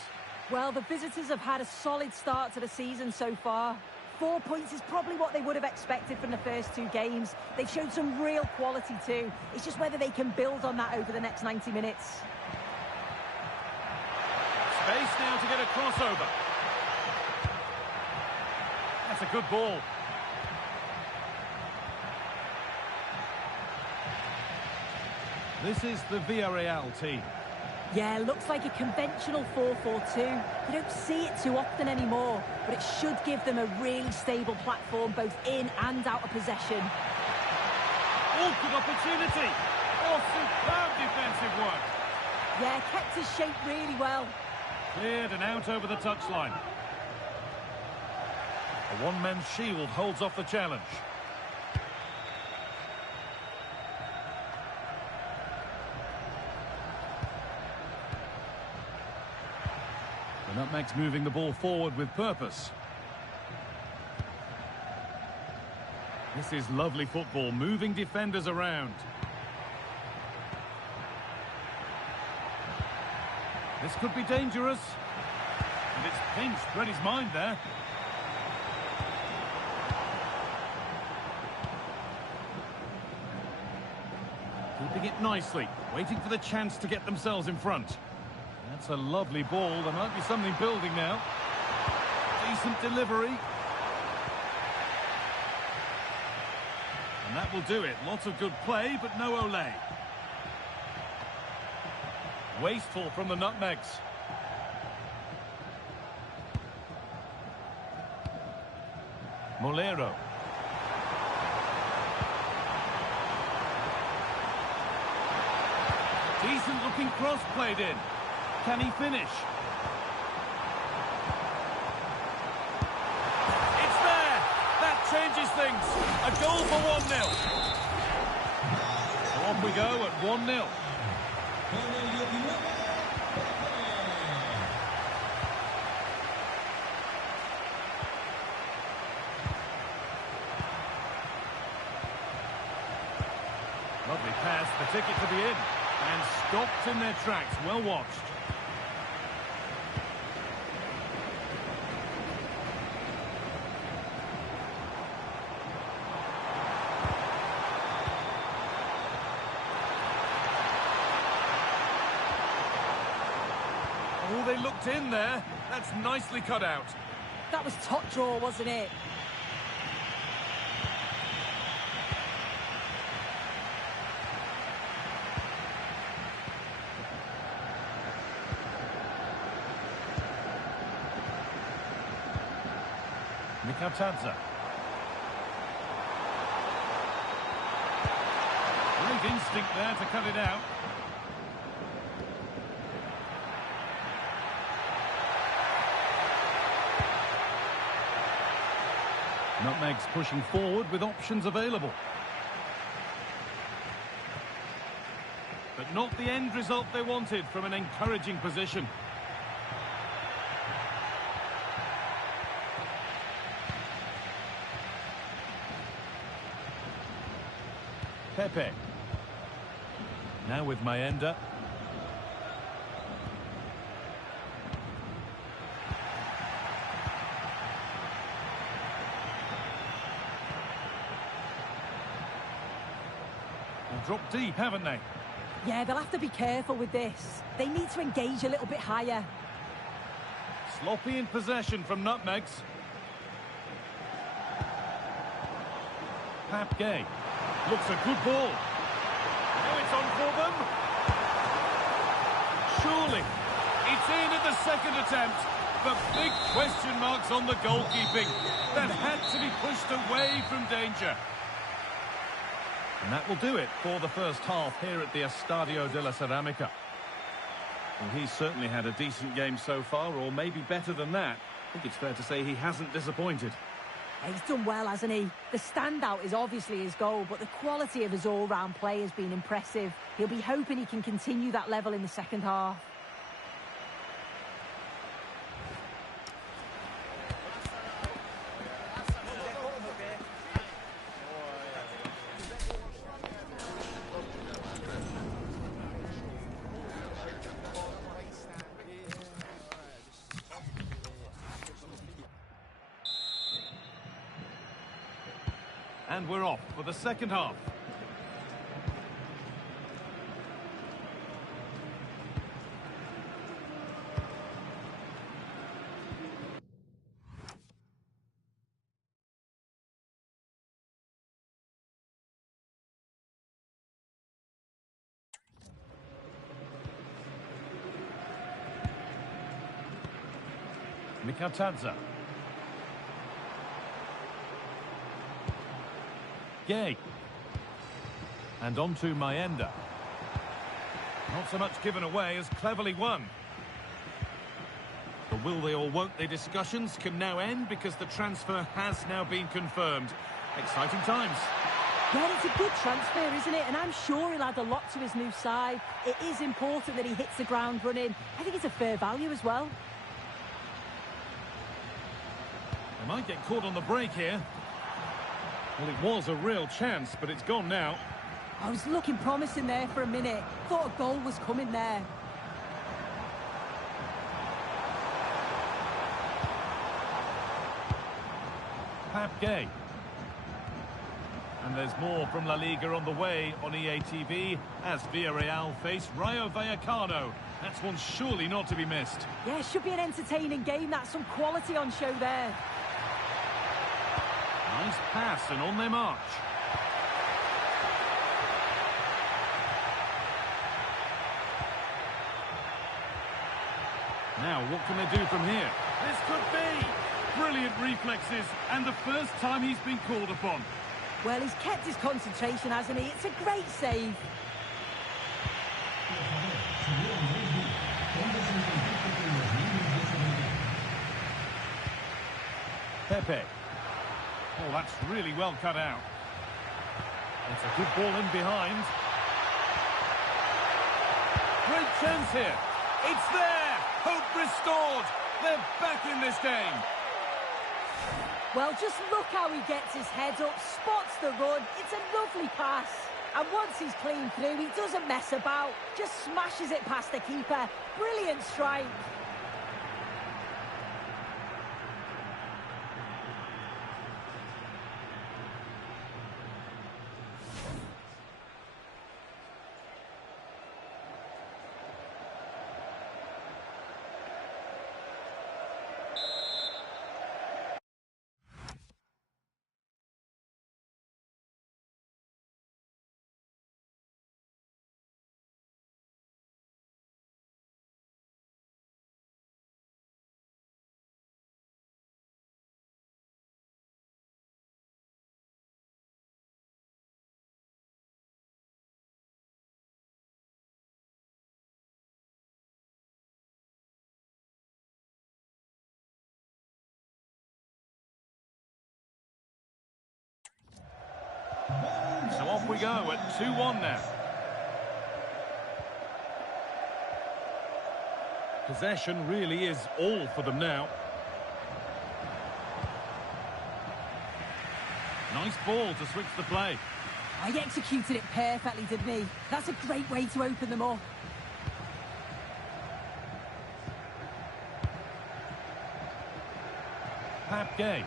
Well, the visitors have had a solid start to the season so far. 4 points is probably what they would have expected from the first two games. They've shown some real quality too. It's just whether they can build on that over the next 90 minutes. Space now to get a crossover. That's a good ball. This is the Villarreal team. Yeah, looks like a conventional 4-4-2. You don't see it too often anymore, but it should give them a really stable platform both in and out of possession. Oh, good opportunity. Oh, superb defensive work. Yeah, kept his shape really well. Cleared and out over the touchline. A one-man shield holds off the challenge. The Nutmegs moving the ball forward with purpose. This is lovely football, moving defenders around. This could be dangerous. And it's pinched, read his mind there. Keeping it nicely, waiting for the chance to get themselves in front. That's a lovely ball. There might be something building now. Decent delivery. And that will do it. Lots of good play, but no Olé. Wasteful from the Nutmegs. Molero. Decent looking cross played in. Can he finish? It's there! That changes things. A goal for 1-0. So off we go at 1-0. Lovely pass, the ticket to be in. And stopped in their tracks. Well watched. Oh, they looked in there. That's nicely cut out. That was top draw, wasn't it? Mikatadze. Great instinct there to cut it out. Nutmegs pushing forward with options available. But not the end result they wanted from an encouraging position. Pepe. Now with Maenda. They've dropped deep, haven't they? Yeah, they'll have to be careful with this. They need to engage a little bit higher. Sloppy in possession from Nutmegs. Pap Gay. Looks a good ball. Now it's on for them. Surely. It's in at the second attempt. But big question marks on the goalkeeping. That had to be pushed away from danger. And that will do it for the first half here at the Estadio de la Ceramica. Well, he's certainly had a decent game so far, or maybe better than that. I think it's fair to say he hasn't disappointed. He's done well, hasn't he? The standout is obviously his goal, but the quality of his all-round play has been impressive. He'll be hoping he can continue that level in the second half. And we're off for the second half. Mikatadze. Gay. And on to Maenda. Not so much given away as cleverly won. The will they or won't they discussions can now end because the transfer has now been confirmed. Exciting times. Yeah, it's a good transfer, isn't it? And I'm sure he'll add a lot to his new side. It is important that he hits the ground running. I think it's a fair value as well. They might get caught on the break here. Well, it was a real chance, but it's gone now. I was looking promising there for a minute. Thought a goal was coming there. Pap Gay. And there's more from La Liga on the way on EA TV as Villarreal face Rayo Vallecano. That's one surely not to be missed. Yeah, should be an entertaining game. That's some quality on show there. Nice pass and on their march. Now, what can they do from here? This could be! Brilliant reflexes, and the first time he's been called upon. Well, he's kept his concentration, hasn't he? It's a great save. Pepe. Oh, that's really well cut out. It's a good ball in behind. Great chance here. It's there! Hope restored! They're back in this game. Well, just look how he gets his head up, spots the run. It's a lovely pass. And once he's clean through, he doesn't mess about. Just smashes it past the keeper. Brilliant strike. So off we go at 2-1 now. Possession really is all for them now. Nice ball to switch the play. He executed it perfectly, didn't he? That's a great way to open them up. Pap Gay.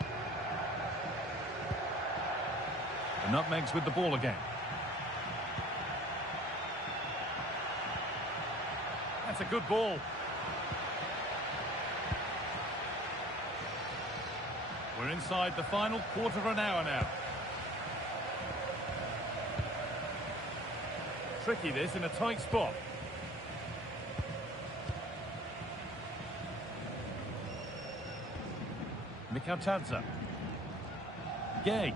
The nutmegs with the ball again. That's a good ball. We're inside the final quarter of an hour now. Tricky this in a tight spot. Mikatadze. Gay.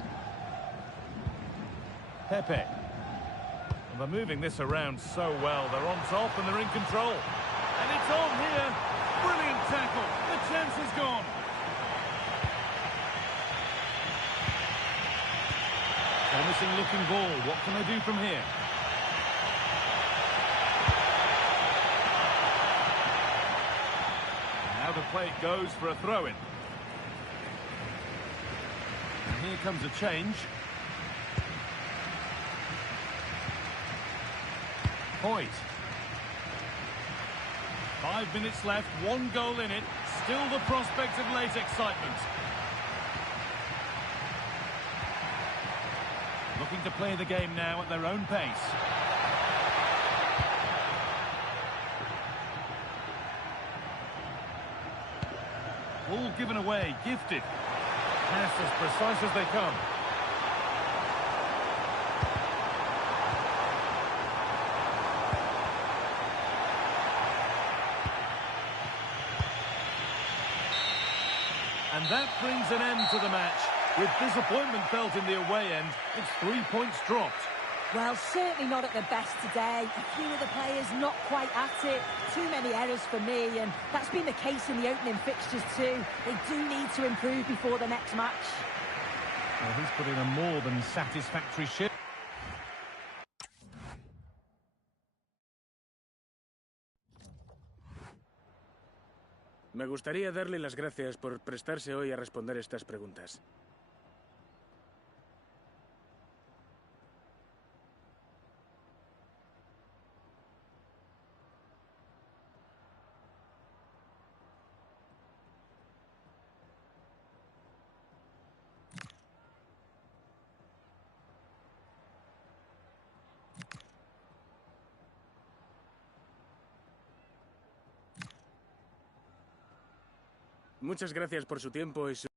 Pepe. They're moving this around so well. They're on top and they're in control. And it's on here. Brilliant tackle. The chance is gone. Promising looking ball. What can they do from here? Now the play it goes for a throw-in. And here comes a change. Hoyt. 5 minutes left, 1 goal in it. Still the prospect of late excitement. Looking to play the game now at their own pace. All given away, gifted. Pass as precise as they come. And that brings an end to the match. With disappointment felt in the away end, it's 3 points dropped. Well, certainly not at the best today. A few of the players not quite at it. Too many errors for me, and that's been the case in the opening fixtures too. They do need to improve before the next match. Well, he's put in a more than satisfactory shift. Me gustaría darle las gracias por prestarse hoy a responder estas preguntas. Muchas gracias por su tiempo y su...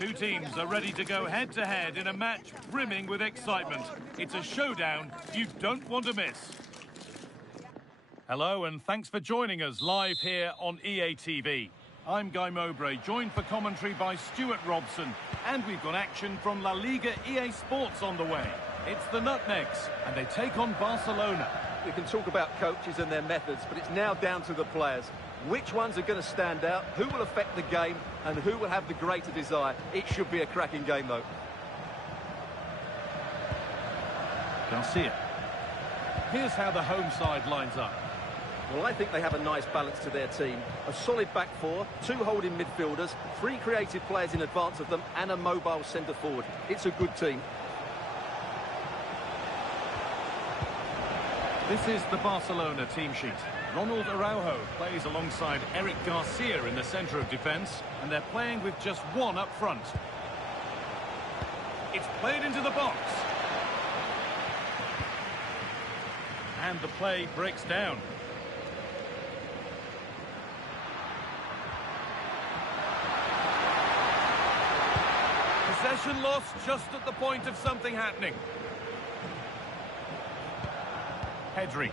Two teams are ready to go head-to-head in a match brimming with excitement. It's a showdown you don't want to miss. Hello and thanks for joining us live here on EA TV. I'm Guy Mowbray, joined for commentary by Stuart Robson. And we've got action from La Liga EA Sports on the way. It's the Nutmegs, and they take on Barcelona. We can talk about coaches and their methods, but it's now down to the players. Which ones are going to stand out, who will affect the game, and who will have the greater desire. It should be a cracking game, though. Garcia. Here's how the home side lines up. Well, I think they have a nice balance to their team. A solid back four, two holding midfielders, three creative players in advance of them, and a mobile centre-forward. It's a good team. This is the Barcelona team sheet. Ronald Araujo plays alongside Eric Garcia in the centre of defence, and they're playing with just one up front. It's played into the box. And the play breaks down. Possession lost just at the point of something happening. Pedri.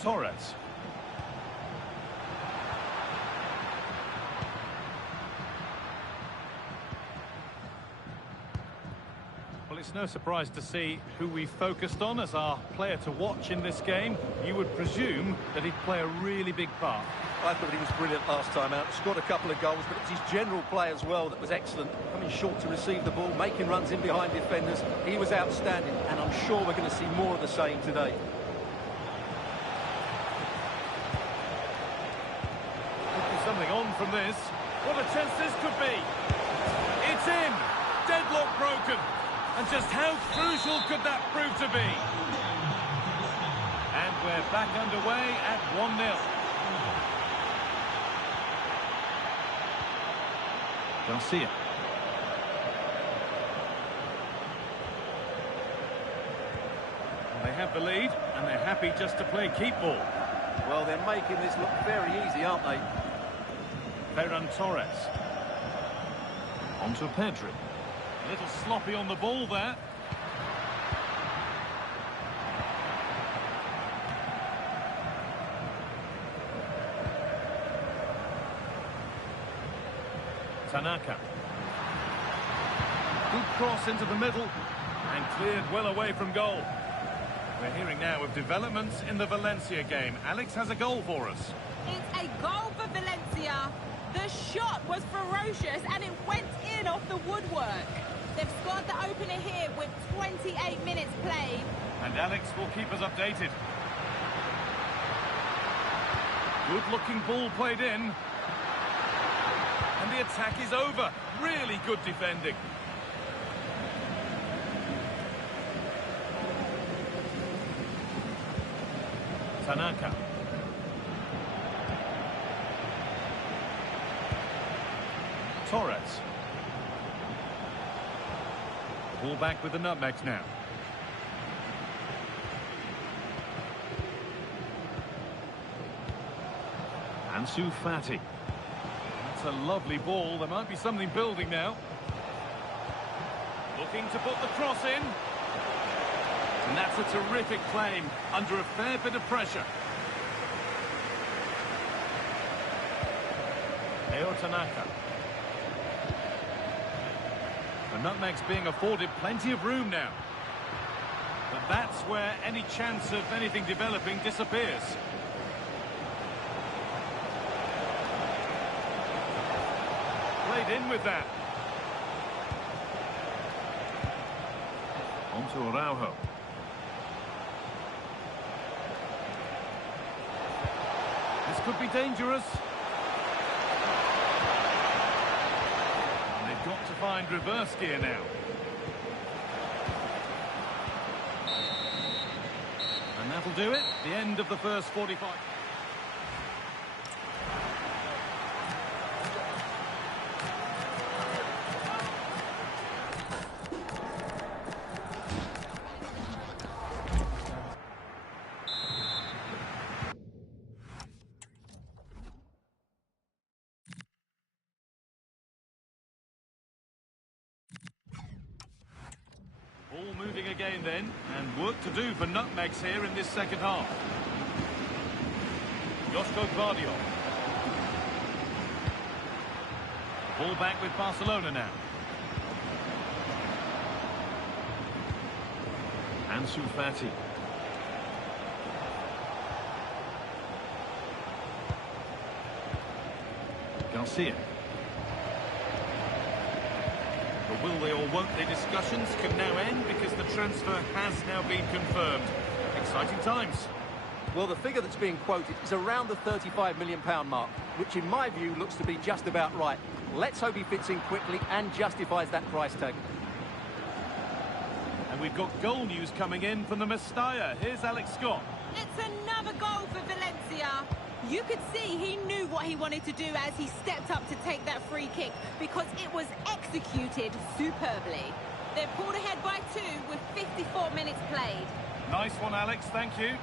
Torres. Well, it's no surprise to see who we focused on as our player to watch in this game. You would presume that he'd play a really big part. I thought he was brilliant last time out. Scored a couple of goals, but it was his general play as well that was excellent. Coming short to receive the ball, making runs in behind defenders. He was outstanding, and I'm sure we're going to see more of the same today. Could be something on from this. What a chance this could be. It's in. Deadlock broken. And just how crucial could that prove to be? And we're back underway at 1-0. Garcia. They have the lead, and they're happy just to play keep ball. Well, they're making this look very easy, aren't they? Ferran Torres. On to Pedri. A little sloppy on the ball there. Tanaka. Good cross into the middle and cleared well away from goal. We're hearing now of developments in the Valencia game. Alex has a goal for us. It's a goal for Valencia. The shot was ferocious and it went in off the woodwork. They've scored the opener here with 28 minutes played. And Alex will keep us updated. Good-looking ball played in. And the attack is over. Really good defending. Tanaka. Torres. Ball back with the Nutmegs now. Ansu Fati. That's a lovely ball. There might be something building now. Looking to put the cross in. And that's a terrific claim under a fair bit of pressure. Leo Tanaka. The Nutmegs being afforded plenty of room now. But that's where any chance of anything developing disappears. Played in with that. On to Araujo. This could be dangerous. And they've got to find reverse gear now. And that'll do it. The end of the first 45. moving again then, and work to do for nutmegs here in this second half. GOSK Dubrovnik. Ball back with Barcelona now. Ansu Fati. Garcia. The will they or won't they discussions can now end because the transfer has now been confirmed. Exciting times. Well, the figure that's being quoted is around the £35 million mark, which in my view looks to be just about right. Let's hope he fits in quickly and justifies that price tag. And we've got goal news coming in from the Mestalla. Here's Alex Scott. It's another goal for Valencia. You could see he knew what he wanted to do as he stepped up to take that free kick because it was executed superbly. They're pulled ahead by 2 with 54 minutes played. Nice one, Alex. Thank you.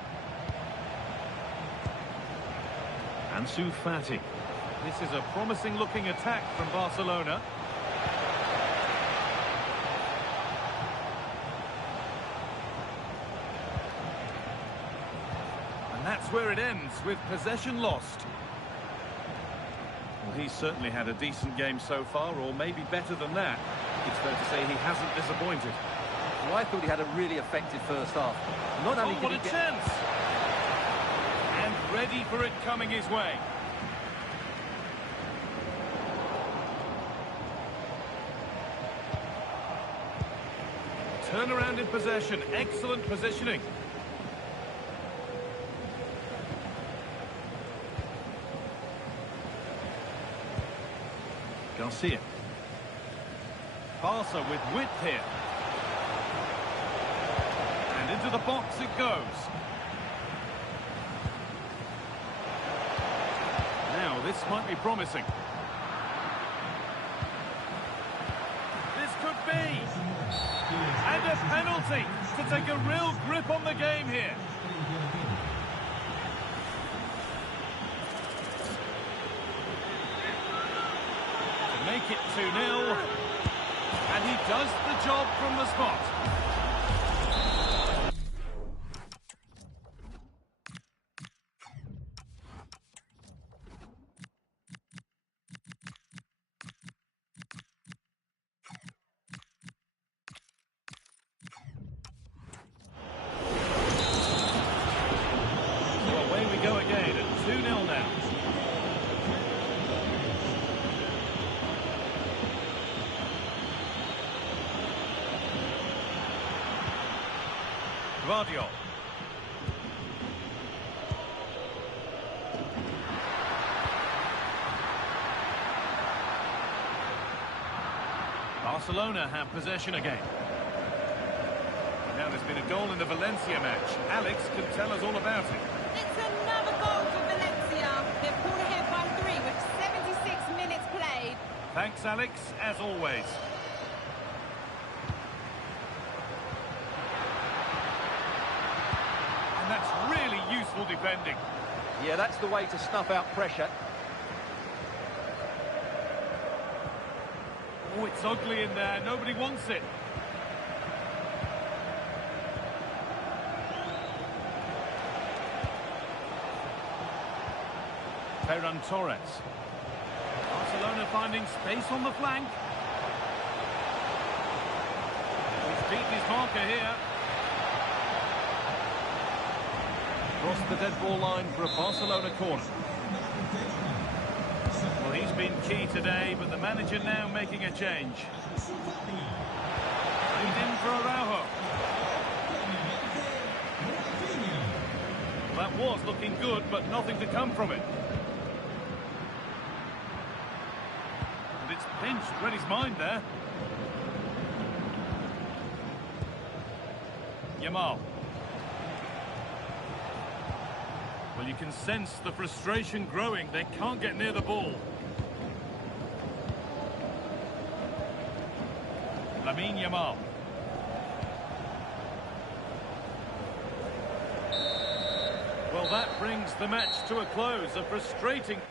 Ansu Fati. This is a promising-looking attack from Barcelona. And that's where it ends, with possession lost. Well, he's certainly had a decent game so far, or maybe better than that. It's fair to say he hasn't disappointed. Well, I thought he had a really effective first half. Not only did what he a get... chance! And ready for it coming his way. Turnaround in possession. Excellent positioning. Garcia. Barca with width here. And into the box it goes. Now, this might be promising. This could be. And a penalty to take a real grip on the game here. To make it 2-0. And he does the job from the spot. Go again at 2-0 now. Guardiola. Barcelona have possession again. Now there's been a goal in the Valencia match. Alex can tell us all about it. It's another goal for Valencia. They're pulled ahead by 3 with 76 minutes played. Thanks, Alex, as always. And that's really useful defending. Yeah, that's the way to snuff out pressure. Oh, it's ugly in there. Nobody wants it. Ferran Torres. Barcelona finding space on the flank. He's beaten his marker here. Crossed the dead ball line for a Barcelona corner. Well, he's been key today, but the manager now making a change. And in for Araujo. That was looking good, but nothing to come from it. It's pinched, read his mind there. Yamal. Well, you can sense the frustration growing. They can't get near the ball. Yamal. Well, that brings the match to a close. A frustrating...